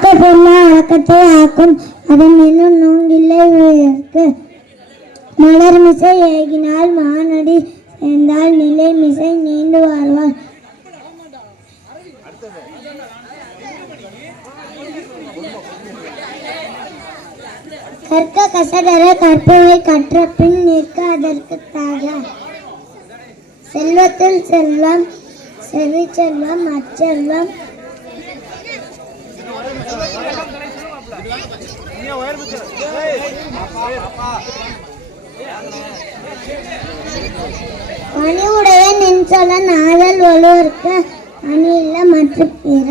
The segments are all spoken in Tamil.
ஆக்கப்பொருளா அடக்கத்தை ஆக்கும் அதன் என்னும் நோங்கில்லை உயிர்க்கு. மலர் மிசை ஏகினால் மானடி சேர்ந்தால் நிலை மிசை நீண்டு வாழ்வார். கற்க கசடர கற்பவை கற்ற பின் நிற்க அதற்குத்தாக. செல்வத்தில் செல்வம் செவி செல்வம் அச்செல்வம் பணிவுடைய நின்சொல நாதல் ஒழுவர்க்கு அணி இல்ல மற்ற பிற.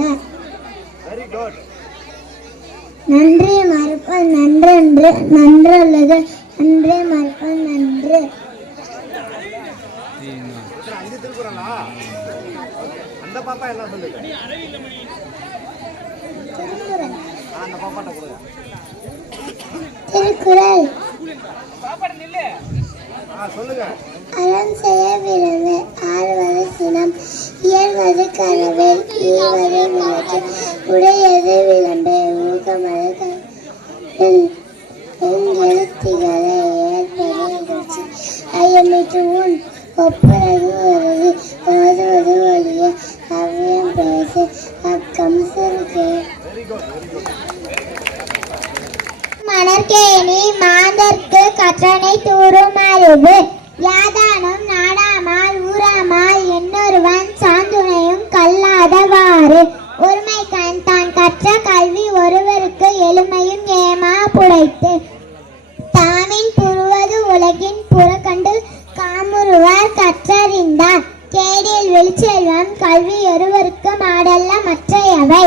நன்றி மறுப்பல் நன்றென்று நன்றல்லது நன்றே மறுப்பல் நன்று. திருக்குறள். அறம் செய்ய விரைவு ஆழ்வது சினம் இயல்வது கரவேல் ஈவது விளக்கு உடையது விளம்பு ஊக்கமது எழுத்திகளை ஏற்பது நிகழ்ச்சி ஐயமிட்டு உன் ஒப்புரவு வருது ஓதுவது ஒளிய அவ்வியம் பேசு அக்கம் சிறுகே. மணற்கேணி மாந்தர்க்கு கற்றனை தூரும் அறிவு யாதானும் நாடாமால் ஊராமால் என்னொருவன் சாந்துணையும் கல்லாதவாறு. ஒருமை கண் தான் கற்ற கல்வி ஒருவருக்கு எளிமையும் ஏமா புடைத்து. தாமின் புருவது உலகின் புறக்கண்டு காமுறுவார் கற்றறிந்தார். கேடில் வெளிச்செல்வம் கல்வி ஒருவருக்கு மாடல்ல மற்றையவை.